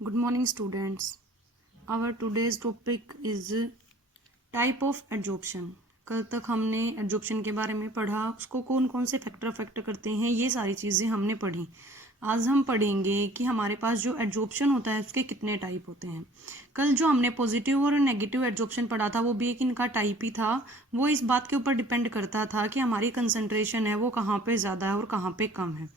Good morning, students. Our today's topic is type of adsorption. कल तक हमने adsorption के बारे में पढ़ा, उसको कौन कौन से फैक्टर अफेक्ट करते हैं, ये सारी चीज़ें हमने पढ़ी। आज हम पढ़ेंगे कि हमारे पास जो एडजॉर्प्शन होता है उसके कितने टाइप होते हैं। कल जो हमने पॉजिटिव और नेगेटिव एडजॉर्प्शन पढ़ा था वो भी एक इनका टाइप ही था। वो इस बात के ऊपर डिपेंड करता था कि हमारी कंसंट्रेशन है वो कहाँ पे ज़्यादा है और कहाँ पे कम है।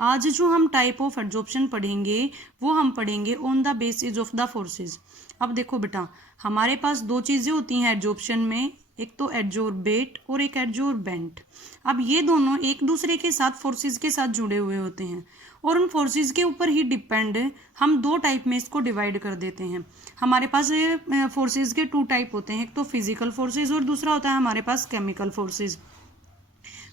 आज जो हम टाइप ऑफ एडजॉर्प्शन पढ़ेंगे वो हम पढ़ेंगे on the basis of the forces. अब देखो बेटा, हमारे पास दो चीज़ें होती हैं एडजॉर्प्शन में, एक तो एडजॉर्बेट और एक एडजॉर्बेंट। अब ये दोनों एक दूसरे के साथ फोर्सेस के साथ जुड़े हुए होते हैं और उन फोर्सेस के ऊपर ही डिपेंड हम दो टाइप में इसको डिवाइड कर देते हैं। हमारे पास फोर्सेस के टू टाइप होते हैं, एक तो फिजिकल फोर्सेस और दूसरा होता है हमारे पास chemical forces.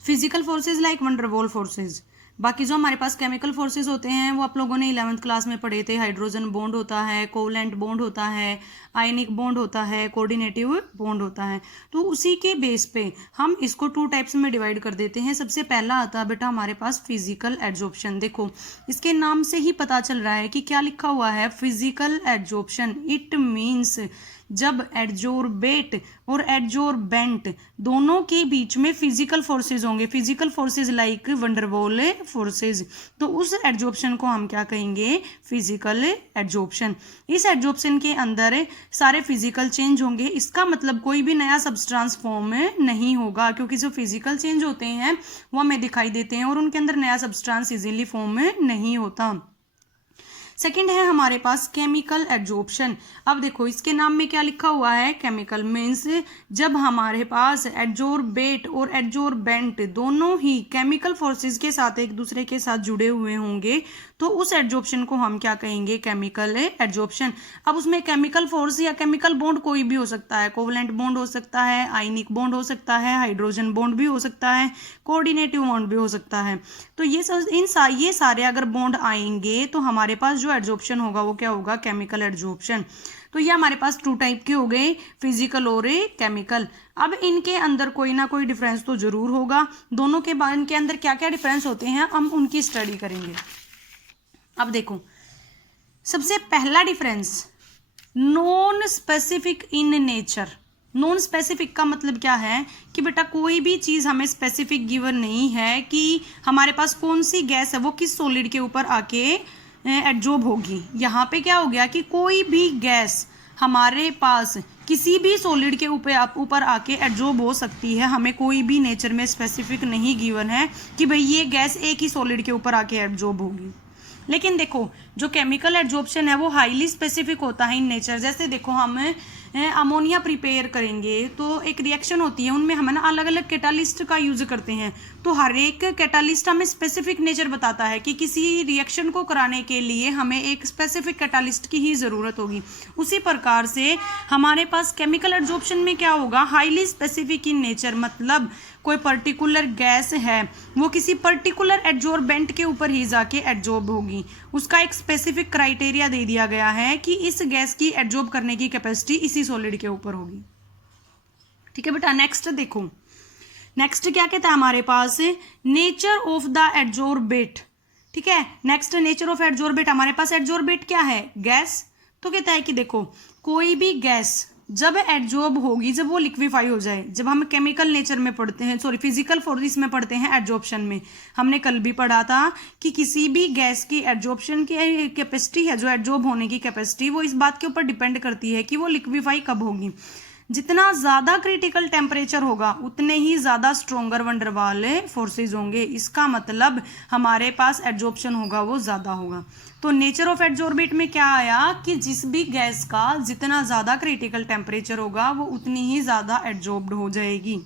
Physical forces like van der Waals forces. बाकी जो हमारे पास केमिकल फोर्सेस होते हैं वो आप लोगों ने 11th क्लास में पढ़े थे। हाइड्रोजन बॉन्ड होता है, कोवलेंट बॉन्ड होता है, आयनिक बॉन्ड होता है, कोऑर्डिनेटिव बॉन्ड होता है। तो उसी के बेस पे हम इसको टू टाइप्स में डिवाइड कर देते हैं। सबसे पहला आता है बेटा हमारे पास फिजिकल एडजॉर्प्शन। देखो इसके नाम से ही पता चल रहा है कि क्या लिखा हुआ है, फिजिकल एडजॉर्प्शन। इट मीन्स जब एडजॉर्बेट और एडजॉर्बेंट दोनों के बीच में फिजिकल फोर्सेज होंगे, physical forces like van der Waals forces, तो उस एडजॉर्प्शन को हम क्या कहेंगे, फिजिकल एडजॉर्प्शन। इस एडजॉर्प्शन के अंदर सारे फिजिकल चेंज होंगे। इसका मतलब कोई भी नया सब्सटेंस फॉर्म नहीं होगा, क्योंकि जो फिजिकल चेंज होते हैं वो हमें दिखाई देते हैं और उनके अंदर नया सब्सटेंस इजीली फॉर्म नहीं होता। सेकंड है हमारे पास केमिकल एडजॉर्प्शन। अब देखो इसके नाम में क्या लिखा हुआ है, केमिकल मीन्स जब हमारे पास एडजॉर्बेट और एडजॉर्बेंट दोनों ही केमिकल फोर्सेस के साथ एक दूसरे के साथ जुड़े हुए होंगे तो उस एडजॉर्प्शन को हम क्या कहेंगे, केमिकल एडजॉर्प्शन। अब उसमें केमिकल फोर्स या केमिकल बॉन्ड कोई भी हो सकता है, कोवलेंट बॉन्ड हो सकता है, आयनिक बॉन्ड हो सकता है, हाइड्रोजन बॉन्ड भी हो सकता है, कोऑर्डिनेटिव बॉन्ड भी हो सकता है। तो ये सारे अगर बॉन्ड आएंगे तो हमारे पास जो एडजॉर्प्शन होगा वो क्या होगा, केमिकल एडजॉर्प्शन। तो ये हमारे पास टू टाइप के हो गए, फिजिकल और केमिकल। अब इनके अंदर कोई ना कोई डिफरेंस तो जरूर होगा। दोनों के बाद इनके अंदर क्या क्या डिफरेंस होते हैं हम उनकी स्टडी करेंगे। अब देखो सबसे पहला difference, non specific in nature. Non specific का मतलब क्या है कि बेटा कोई भी चीज़ हमें स्पेसिफिक गिवन नहीं है कि हमारे पास कौन सी गैस है वो किस सॉलिड के ऊपर आके एडजॉर्ब होगी। यहाँ पे क्या हो गया कि कोई भी गैस हमारे पास किसी भी सॉलिड के ऊपर आके एडजॉर्ब हो सकती है। हमें कोई भी नेचर में स्पेसिफिक नहीं गिवन है कि भाई ये गैस एक ही सॉलिड के ऊपर आके एडजॉर्ब होगी। लेकिन देखो जो केमिकल एडजॉर्प्शन है वो हाईली स्पेसिफिक होता है इन नेचर। जैसे देखो हम अमोनिया प्रिपेयर करेंगे तो एक रिएक्शन होती है, उनमें हम ना अलग अलग कैटालिस्ट का यूज करते हैं। तो हर एक कैटालिस्ट हमें स्पेसिफिक नेचर बताता है कि किसी रिएक्शन को कराने के लिए हमें एक स्पेसिफिक कैटालिस्ट की ही ज़रूरत होगी। उसी प्रकार से हमारे पास केमिकल एडजॉर्प्शन में क्या होगा, हाईली स्पेसिफिक इन नेचर, मतलब कोई पर्टिकुलर गैस है वो किसी पर्टिकुलर एडजॉर्बेंट के ऊपर ही जाके एडजॉर्ब होगी। उसका एक स्पेसिफिक क्राइटेरिया दे दिया गया है कि इस गैस की एडजॉर्ब करने की कैपेसिटी इसी सॉलिड के ऊपर होगी। ठीक है बेटा, नेक्स्ट देखो, नेक्स्ट क्या कहता है हमारे पास, नेचर ऑफ द एडजॉर्बेट। ठीक है, नेक्स्ट नेचर ऑफ एडजॉर्बेट। हमारे पास एडजॉर्बेट क्या है, गैस। तो कहता है कि देखो कोई भी गैस जब एडजॉर्ब होगी, जब वो लिक्विफाई हो जाए, जब हम केमिकल नेचर में पढ़ते हैं, सॉरी फिजिकल फोर्सेस में पढ़ते हैं एडजॉर्प्शन में, हमने कल भी पढ़ा था कि किसी भी गैस की एडजॉर्प्शन की कैपेसिटी है, जो एडजॉर्ब होने की कैपेसिटी, वो इस बात के ऊपर डिपेंड करती है कि वो लिक्विफाई कब होगी। जितना ज़्यादा क्रिटिकल टेम्परेचर होगा उतने ही ज़्यादा स्ट्रोंगर वंडरवाल फोर्सेज होंगे। इसका मतलब हमारे पास एडजॉर्प्शन होगा वो ज़्यादा होगा। तो नेचर ऑफ एडजॉर्बेट में क्या आया कि जिस भी गैस का जितना ज़्यादा क्रिटिकल टेम्परेचर होगा वो उतनी ही ज़्यादा एडजॉर्ब्ड हो जाएगी।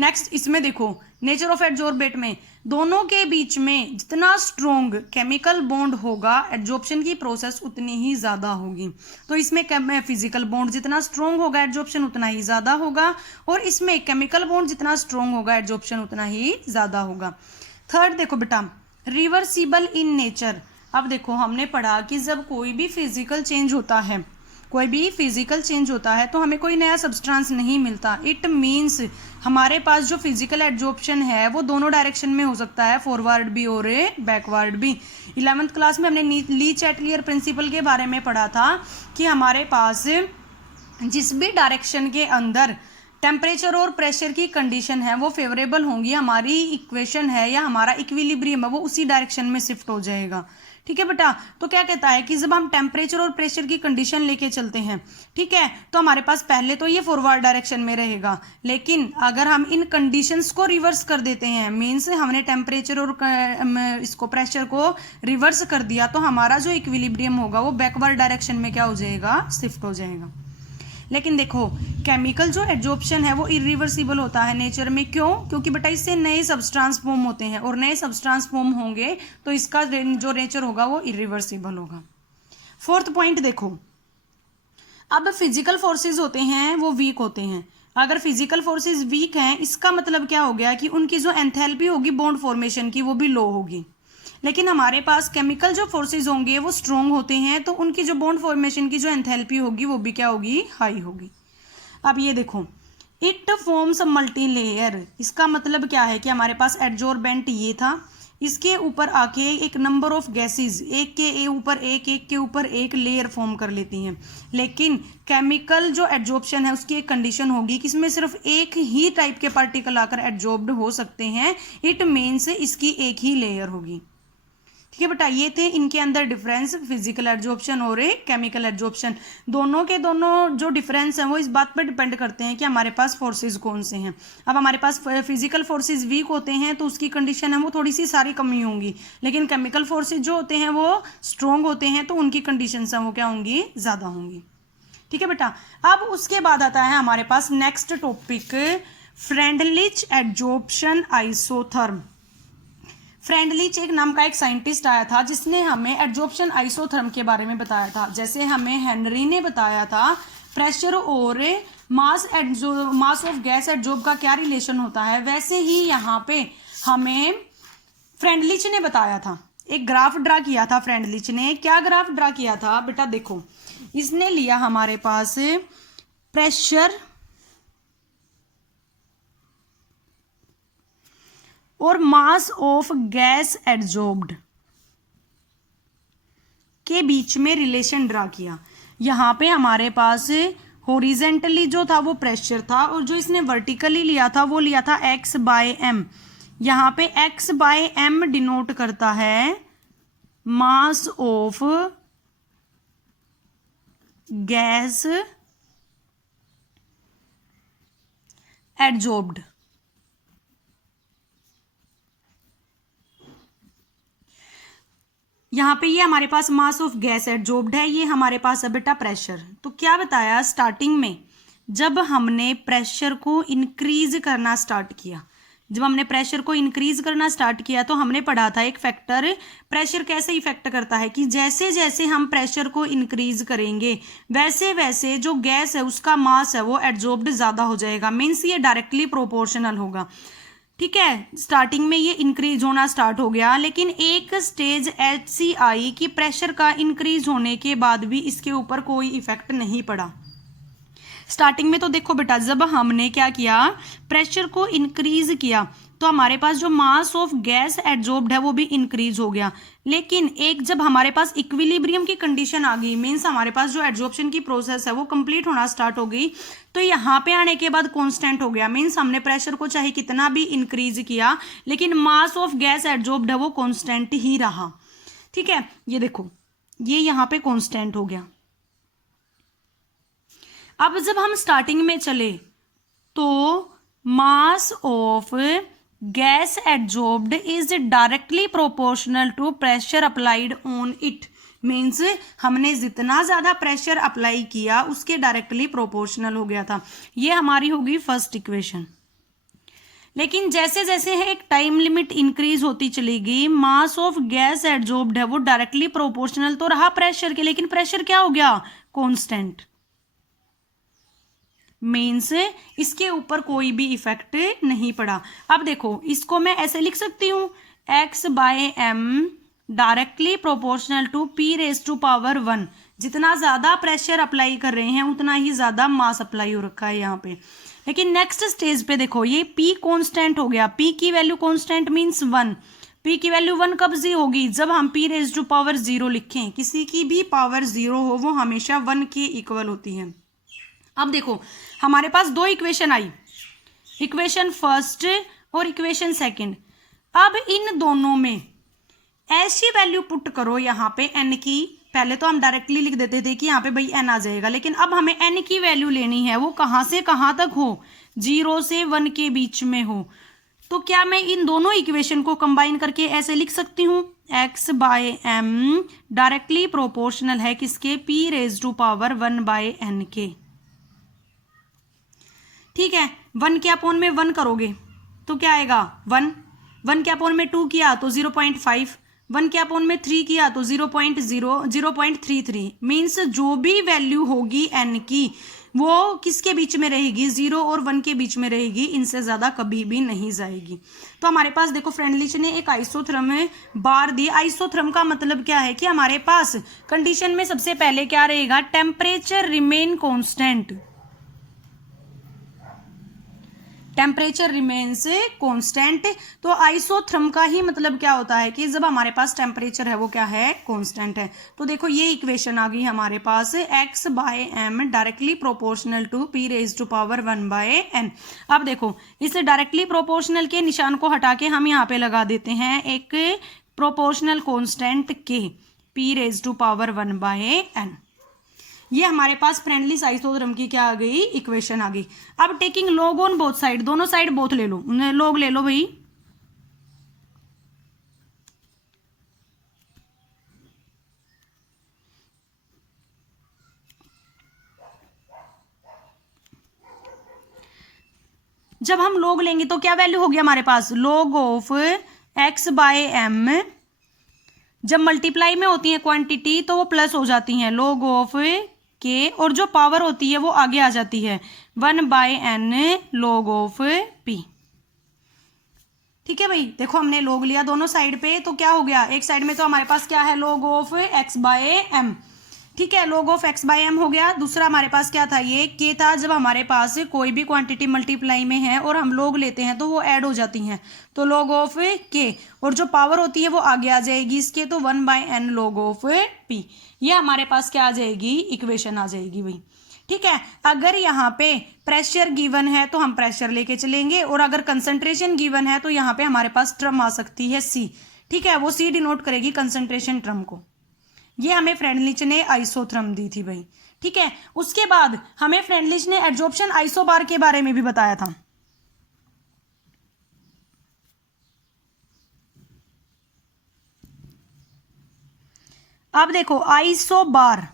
नेक्स्ट इसमें देखो नेचर ऑफ एडजॉर्बेट में दोनों के बीच में जितना स्ट्रोंग केमिकल बॉन्ड होगा एडजॉर्प्शन की प्रोसेस उतनी ही ज़्यादा होगी। तो इसमें फिजिकल बॉन्ड जितना स्ट्रोंग होगा एडजॉर्प्शन उतना ही ज़्यादा होगा, और इसमें केमिकल बॉन्ड जितना स्ट्रोंग होगा एडजॉर्प्शन उतना ही ज़्यादा होगा। थर्ड देखो बेटा, रिवर्सिबल इन नेचर। अब देखो हमने पढ़ा कि जब कोई भी फिजिकल चेंज होता है कोई भी फिजिकल चेंज होता है तो हमें कोई नया सब्सटेंस नहीं मिलता। इट मीन्स हमारे पास जो फिजिकल एड्जॉर्प्शन है वो दोनों डायरेक्शन में हो सकता है, फॉरवर्ड भी और बैकवर्ड भी। 11th क्लास में हमने ली चैटलियर प्रिंसिपल के बारे में पढ़ा था कि हमारे पास जिस भी डायरेक्शन के अंदर टेम्परेचर और प्रेशर की कंडीशन है वो फेवरेबल होंगी, हमारी इक्वेशन है या हमारा इक्विलिब्रियम है वो उसी डायरेक्शन में शिफ्ट हो जाएगा। ठीक है बेटा, तो क्या कहता है कि जब हम टेम्परेचर और प्रेशर की कंडीशन लेके चलते हैं, ठीक है, तो हमारे पास पहले तो ये फॉरवर्ड डायरेक्शन में रहेगा, लेकिन अगर हम इन कंडीशंस को रिवर्स कर देते हैं, मीन्स हमने टेम्परेचर और इसको प्रेशर को रिवर्स कर दिया, तो हमारा जो इक्विलिब्रियम होगा वो बैकवर्ड डायरेक्शन में क्या हो जाएगा, शिफ्ट हो जाएगा। लेकिन देखो केमिकल जो एड्जॉर्प्शन है वो इरिवर्सिबल होता है नेचर में। क्यों? क्योंकि बेटा इससे नए सब्सटेंस फॉर्म होते हैं और नए सब्सटेंस फॉर्म होंगे तो इसका जो नेचर होगा वो इरिवर्सिबल होगा। 4th पॉइंट देखो, अब फिजिकल फोर्सेस होते हैं वो वीक होते हैं। अगर फिजिकल फोर्सेस वीक हैं इसका मतलब क्या हो गया कि उनकी जो एंथैल्पी होगी बॉन्ड फॉर्मेशन की वो भी लो होगी। लेकिन हमारे पास केमिकल जो फोर्सेस होंगे वो स्ट्रॉन्ग होते हैं तो उनकी जो बॉन्ड फॉर्मेशन की जो एंथैल्पी होगी वो भी क्या होगी, हाई होगी। अब ये देखो, इट फॉर्म्स मल्टी लेयर, इसका मतलब क्या है कि हमारे पास एड्जॉर्बेंट ये था, इसके ऊपर आके एक नंबर ऑफ गैसेस एक के ऊपर एक के ऊपर एक लेयर फॉर्म कर लेती हैं। लेकिन केमिकल जो एड्जॉर्प्शन है उसकी एक कंडीशन होगी कि इसमें सिर्फ एक ही टाइप के पार्टिकल आकर एड्जॉर्ब्ड हो सकते हैं। इट मीन्स इसकी एक ही लेयर होगी। ठीक है बेटा, ये थे इनके अंदर डिफरेंस, फिजिकल एड्जॉर्प्शन और केमिकल एड्जॉर्प्शन। दोनों के दोनों जो डिफरेंस हैं वो इस बात पर डिपेंड करते हैं कि हमारे पास फोर्सेस कौन से हैं। अब हमारे पास फिजिकल फोर्सेस वीक होते हैं तो उसकी कंडीशन है वो थोड़ी सी सारी कमी होंगी, लेकिन केमिकल फोर्सेस जो होते हैं वो स्ट्रॉन्ग होते हैं तो उनकी कंडीशन हैं वो क्या होंगी, ज़्यादा होंगी। ठीक है बेटा, अब उसके बाद आता है हमारे पास next topic, Freundlich adsorption isotherm. Freundlich एक नाम का एक साइंटिस्ट आया था जिसने हमें एड्जॉर्प्शन आइसोथर्म के बारे में बताया था। जैसे हमें हेनरी ने बताया था प्रेशर और मास ऑफ गैस एड्जॉर्ब का क्या रिलेशन होता है, वैसे ही यहाँ पे हमें फ्रेंडलिच ने बताया था, एक ग्राफ ड्रा किया था फ्रेंडलिच ने। क्या ग्राफ ड्रा किया था बेटा, देखो इसने लिया हमारे पास प्रेशर और मास ऑफ गैस एड्जॉर्ब्ड के बीच में रिलेशन ड्रा किया। यहाँ पे हमारे पास हॉरिजेंटली जो था वो प्रेशर था और जो इसने वर्टिकली लिया था वो लिया था x/m। यहाँ पे x/m डिनोट करता है मास ऑफ गैस एड्जॉर्ब्ड। यहाँ पे ये हमारे पास मास ऑफ गैस एड्जॉर्ब्ड है, ये हमारे पास है बेटा प्रेशर। तो क्या बताया स्टार्टिंग में, जब हमने प्रेशर को इंक्रीज करना स्टार्ट किया, जब हमने प्रेशर को इंक्रीज करना स्टार्ट किया तो हमने पढ़ा था एक फैक्टर, प्रेशर कैसे इफेक्ट करता है कि जैसे जैसे हम प्रेशर को इंक्रीज करेंगे वैसे वैसे जो गैस है उसका मास है वो एड्जॉर्ब्ड ज़्यादा हो जाएगा। मीन्स ये डायरेक्टली प्रोपोर्शनल होगा। ठीक है, स्टार्टिंग में ये इंक्रीज होना स्टार्ट हो गया, लेकिन एक स्टेज ऐसी आई कि प्रेशर का इंक्रीज होने के बाद भी इसके ऊपर कोई इफेक्ट नहीं पड़ा। स्टार्टिंग में तो देखो बेटा, जब हमने क्या किया, प्रेशर को इंक्रीज किया तो हमारे पास जो मास ऑफ गैस एड्जॉर्ब्ड है वो भी इंक्रीज हो गया। लेकिन एक जब हमारे पास इक्विलिब्रियम की कंडीशन आ गई, मीन्स हमारे पास जो एड्जॉर्प्शन की प्रोसेस है वो कंप्लीट होना स्टार्ट हो गई, तो यहाँ पे आने के बाद कांस्टेंट हो गया। मीन्स हमने प्रेशर को चाहे कितना भी इंक्रीज किया लेकिन मास ऑफ गैस एड्जॉर्ब्ड है वो कांस्टेंट ही रहा। ठीक है, ये देखो ये यहाँ पे कांस्टेंट हो गया। अब जब हम स्टार्टिंग में चले तो mass of gas adsorbed is directly proportional to pressure applied on it. Means हमने जितना ज़्यादा प्रेशर अप्लाई किया उसके डायरेक्टली प्रोपोर्शनल हो गया था। ये हमारी होगी फर्स्ट इक्वेशन। लेकिन जैसे जैसे है एक टाइम लिमिट इंक्रीज होती चलेगी, मास ऑफ गैस एड्जॉर्ब्ड है वो डायरेक्टली प्रोपोर्शनल तो रहा प्रेशर के, लेकिन प्रेशर क्या हो गया, कांस्टेंट। मीन्स इसके ऊपर कोई भी इफेक्ट नहीं पड़ा। अब देखो इसको मैं ऐसे लिख सकती हूँ x/m directly proportional to P⁻1। जितना ज़्यादा प्रेशर अप्लाई कर रहे हैं उतना ही ज़्यादा मास अप्लाई हो रखा है यहाँ पे। लेकिन नेक्स्ट स्टेज पे देखो ये P कांस्टेंट हो गया, P की वैल्यू कांस्टेंट मीन्स 1। P की वैल्यू 1 कब जी होगी, जब हम P⁻0 लिखें। किसी की भी पावर 0 हो वो हमेशा 1 के इक्वल होती है। अब देखो हमारे पास दो इक्वेशन आई, इक्वेशन फर्स्ट और इक्वेशन सेकंड। अब इन दोनों में ऐसी वैल्यू पुट करो यहाँ पे n की। पहले तो हम डायरेक्टली लिख देते थे कि यहाँ पे भाई n आ जाएगा, लेकिन अब हमें n की वैल्यू लेनी है, वो कहाँ से कहाँ तक हो, 0 से 1 के बीच में हो। तो क्या मैं इन दोनों इक्वेशन को कंबाइन करके ऐसे लिख सकती हूँ, x/m डायरेक्टली प्रोपोर्शनल है किसके, P⁻1/n के। ठीक है, 1 के अपॉन में 1 करोगे तो क्या आएगा 1 के अपॉन में 2 किया तो 0.5, 1 के अपॉन में 3 किया तो 0.33। मीन्स जो भी वैल्यू होगी n की वो किसके बीच में रहेगी, 0 और 1 के बीच में रहेगी, इनसे ज्यादा कभी भी नहीं जाएगी। तो हमारे पास देखो फ्रेंडलिच ने एक आइसोथर्म बार दी। आइसोथर्म का मतलब क्या है कि हमारे पास कंडीशन में सबसे पहले क्या रहेगा, temperature remain constant, temperature remains constant. तो आइसोथर्म का ही मतलब क्या होता है कि जब हमारे पास टेम्परेचर है वो क्या है, कांस्टेंट है। तो देखो ये इक्वेशन आ गई हमारे पास, x/m directly proportional to P⁻1/n। अब देखो इस डायरेक्टली प्रोपोर्शनल के निशान को हटा के हम यहाँ पे लगा देते हैं एक प्रोपोर्शनल कांस्टेंट k, P⁻1/n। ये हमारे पास फ्रेंडली आइसोथर्म की क्या आ गई, इक्वेशन आ गई। अब taking log on both side, दोनों साइड बोथ ले लो, लॉग ले लो भाई। जब हम लॉग लेंगे तो क्या वैल्यू होगी हमारे पास, log ऑफ x/m। जब मल्टीप्लाई में होती है क्वांटिटी तो वो प्लस हो जाती हैं, log ऑफ k, और जो पावर होती है वो आगे आ जाती है 1/n log ऑफ p। ठीक है भाई, देखो हमने log लिया दोनों साइड पे तो क्या हो गया, एक साइड में तो हमारे पास क्या है log ऑफ x/m। ठीक है, log ऑफ x/m हो गया। दूसरा हमारे पास क्या था, ये k था। जब हमारे पास कोई भी क्वांटिटी मल्टीप्लाई में है और हम log लेते हैं तो वो ऐड हो जाती हैं, तो log ऑफ k, और जो पावर होती है वो आगे आ जाएगी इसके, तो 1/n log ऑफ p। ये हमारे पास क्या आ जाएगी, इक्वेशन आ जाएगी भाई। ठीक है, अगर यहाँ पे प्रेशर गिवन है तो हम प्रेशर लेके चलेंगे, और अगर कंसंट्रेशन गिवन है तो यहाँ पे हमारे पास टर्म आ सकती है C। ठीक है, वो C डिनोट करेगी कंसंट्रेशन टर्म को। ये हमें फ्रेंडलिच ने आइसोथर्म दी थी भाई। ठीक है, उसके बाद हमें फ्रेंडलिच ने एडजॉर्प्शन आइसोबार के बारे में भी बताया था। अब देखो आइसोबार,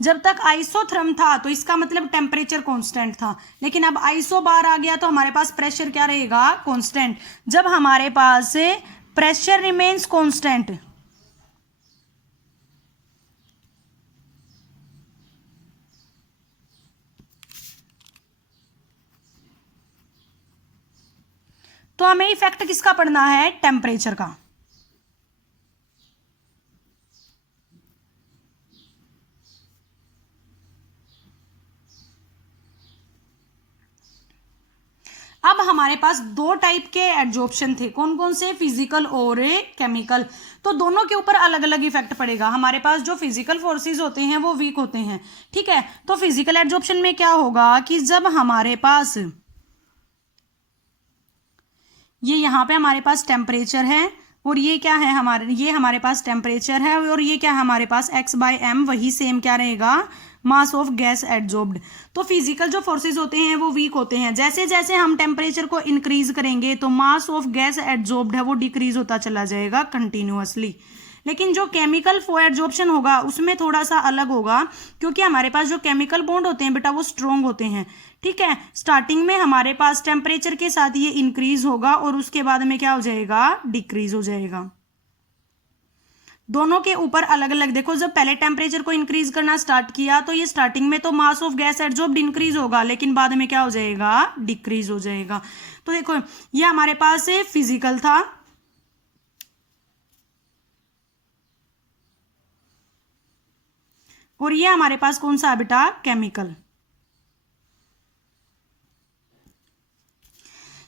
जब तक आइसोथर्म था तो इसका मतलब टेम्परेचर कांस्टेंट था, लेकिन अब आइसोबार आ गया तो हमारे पास प्रेशर क्या रहेगा, कांस्टेंट। जब हमारे पास प्रेशर रिमेन्स कांस्टेंट, तो हमें इफेक्ट किसका पढ़ना है, टेम्परेचर का। अब हमारे पास दो टाइप के एडजॉर्प्शन थे, कौन कौन से, फिजिकल और केमिकल। तो दोनों के ऊपर अलग अलग इफेक्ट पड़ेगा। हमारे पास जो फिजिकल फोर्सेस होते हैं वो वीक होते हैं। ठीक है, तो फिजिकल एडजॉर्प्शन में क्या होगा कि जब हमारे पास ये यहाँ पे हमारे पास टेम्परेचर है, और ये क्या है हमारे, ये हमारे पास टेम्परेचर है, और ये क्या है हमारे पास x/m, वही सेम क्या रहेगा, मास ऑफ गैस एडजॉर्ब्ड। तो फिजिकल जो फोर्सेस होते हैं वो वीक होते हैं। जैसे जैसे हम टेम्परेचर को इंक्रीज करेंगे तो मास ऑफ गैस एडजॉर्ब्ड है वो डिक्रीज होता चला जाएगा कंटिन्यूअसली। लेकिन जो केमिकल एडजॉर्प्शन होगा उसमें थोड़ा सा अलग होगा, क्योंकि हमारे पास जो केमिकल बॉन्ड होते हैं बेटा वो स्ट्रॉन्ग होते हैं। ठीक है, स्टार्टिंग में हमारे पास टेम्परेचर के साथ ये इंक्रीज होगा और उसके बाद में क्या हो जाएगा, डिक्रीज हो जाएगा। दोनों के ऊपर अलग अलग देखो, जब पहले टेम्परेचर को इंक्रीज करना स्टार्ट किया तो ये स्टार्टिंग में तो मास ऑफ गैस एडजॉर्ब्ड इंक्रीज होगा, लेकिन बाद में क्या हो जाएगा, डिक्रीज हो जाएगा। तो देखो ये हमारे पास फिजिकल था, और ये हमारे पास कौन सा है बेटा, केमिकल।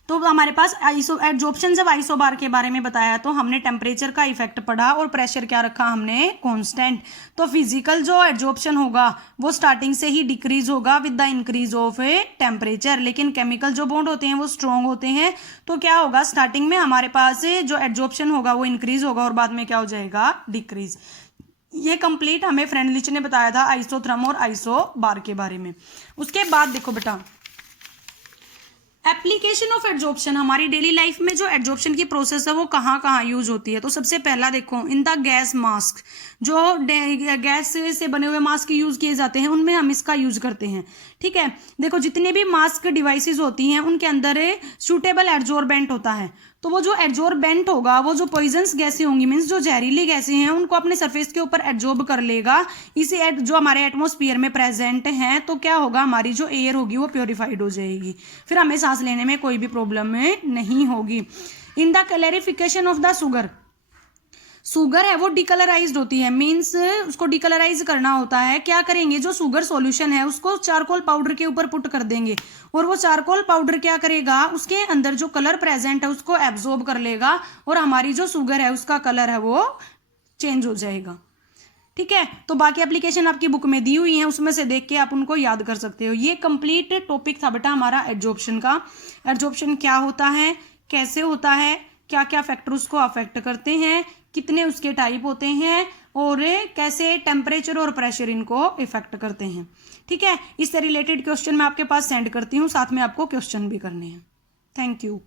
तो हमारे पास आइसो एडजॉर्प्शन, जब आइसोबार के बारे में बताया तो हमने टेम्परेचर का इफेक्ट पढ़ा और प्रेशर क्या रखा हमने, कांस्टेंट। तो फिजिकल जो एडजॉर्प्शन होगा वो स्टार्टिंग से ही डिक्रीज होगा with the increase of temperature, लेकिन केमिकल जो बॉन्ड होते हैं वो स्ट्रॉन्ग होते हैं। तो क्या होगा, स्टार्टिंग में हमारे पास जो एडजॉर्प्शन होगा वो इंक्रीज होगा और बाद में क्या हो जाएगा, डिक्रीज। ये कंप्लीट हमें फ्रेंडलिच ने बताया था आइसोथर्म और आइसोबार के बारे में। उसके बाद देखो बेटा, एप्लीकेशन ऑफ एडजॉर्प्शन, हमारी डेली लाइफ में जो एडजॉर्प्शन की प्रोसेस है वो कहाँ कहाँ यूज होती है। तो सबसे पहला देखो, इन द गैस मास्क, जो गैस से बने हुए मास्क यूज किए जाते हैं उनमें हम इसका यूज करते हैं। ठीक है, देखो जितने भी मास्क डिवाइसेस होती हैं उनके अंदर सूटेबल एडजॉर्बेंट होता है। तो वो जो एडजॉर्बेंट होगा वो जो पॉइजनस गैसें होंगी, मीन्स जो जहरीली गैसें हैं उनको अपने सरफेस के ऊपर एडजॉर्ब कर लेगा। इसी जो हमारे एटमॉस्फेयर में प्रेजेंट हैं, तो क्या होगा, हमारी जो एयर होगी वो प्योरीफाइड हो जाएगी, फिर हमें सांस लेने में कोई भी प्रॉब्लम नहीं होगी। In the clarification of the sugar, sugar है वो डिकलराइज्ड होती है, मीन्स उसको डिकलराइज करना होता है। क्या करेंगे, जो शुगर सॉल्यूशन है उसको चारकोल पाउडर के ऊपर पुट कर देंगे और वो चारकोल पाउडर क्या करेगा, उसके अंदर जो कलर प्रेजेंट है उसको एब्जॉर्ब कर लेगा और हमारी जो शुगर है उसका कलर है वो चेंज हो जाएगा। ठीक है, तो बाकी एप्लीकेशन आपकी बुक में दी हुई है, उसमें से देख के आप उनको याद कर सकते हो। ये कंप्लीट टॉपिक था बेटा हमारा एडजॉर्प्शन का। एडजॉर्प्शन क्या होता है, कैसे होता है, क्या क्या फैक्टर उसको अफेक्ट करते हैं, कितने उसके टाइप होते हैं और कैसे टेम्परेचर और प्रेशर इनको इफेक्ट करते हैं। ठीक है, इससे रिलेटेड क्वेश्चन मैं आपके पास सेंड करती हूँ, साथ में आपको क्वेश्चन भी करने हैं। Thank you.